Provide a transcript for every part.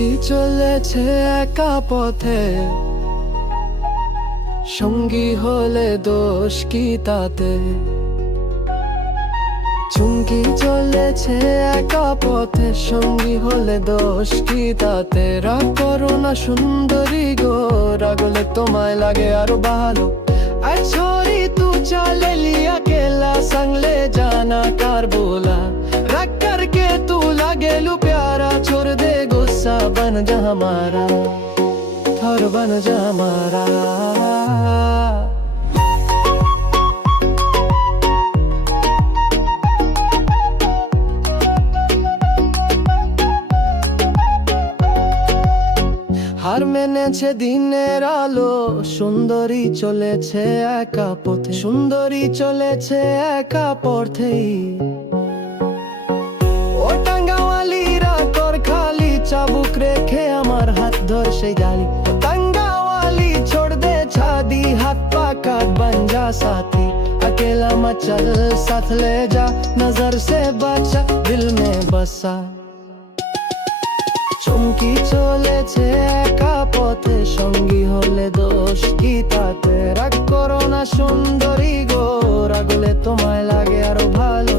চুমকি চলেছে একা পথে, সঙ্গী হলে দোষ কি তাতে? চুমকি চলেছে একা পথে, সঙ্গী হলে দোষ কি তাতে? রাগ করো না সুন্দরী গো, রাগলে তোমায় লাগে আরো ভালো। আর छोरी तू चले लिया अकेला, संग ले जाना कार बोला। रख करके तू लगे लू प्यारा, छोड़ दे गुस्सा बन जा हमारा, थर बन जा हमारा। হার মেনেছে দিনের আলো, সুন্দরী চলেছে একা পথে, সুন্দরী চলেছে একা পথেই। ও টাঙ্গাওয়ালিরা কর খালি, চাবুক রেখে আমার হাত ধর সেই গালি। টাঙ্গাওয়ালি छोड़ दे छादी, हाथ पकड़ बन जा साथी। अकेला मत चल साथ ले जा, नजर से बचा दिल में बसा। চুমকি চলেছে একা পথে, সঙ্গী হলে দোষ কি তাতে? রাগ করো না সুন্দরী গো, রাগলে তোমায় লাগে আরো ভালো।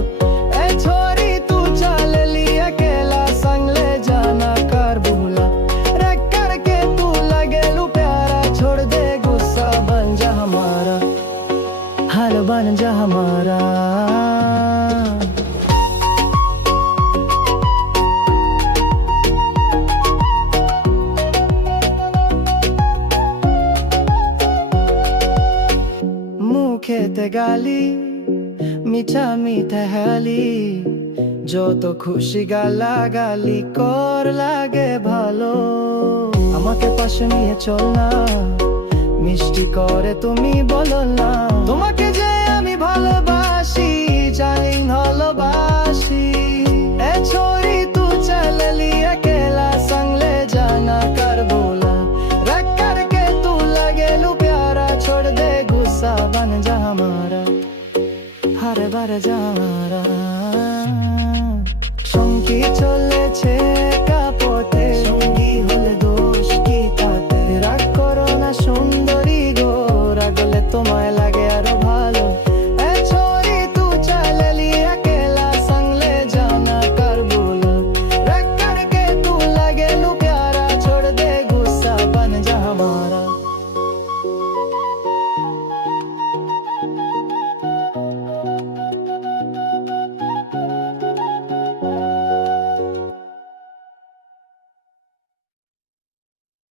এ छोरी तू चले लिया अकेला, संग ले जाना कर भूला। रख करके तू लगे लू प्यारा, छोड़ दे गुस्सा बन जा हमारा, हाल बन जा हमारा। মুখেতে গালি, মিঠা মিঠা হালি, যত খুশি গালাগালি কর লাগে ভালো। আমাকে পাশে নিয়ে চল না, মিষ্টি করে তুমি বলো না। তোমাকে যে আমি ভালোবাসি, জানি ভালোবাসি। এ छोरी तू चले लिया अकेला, संग ले जाना कर बोला। रख करके तू लगे लू प्यारा, छोड़ दे गुस्सा बन जा हमारा, हर बार जा हमारा। চুমকি চলেছে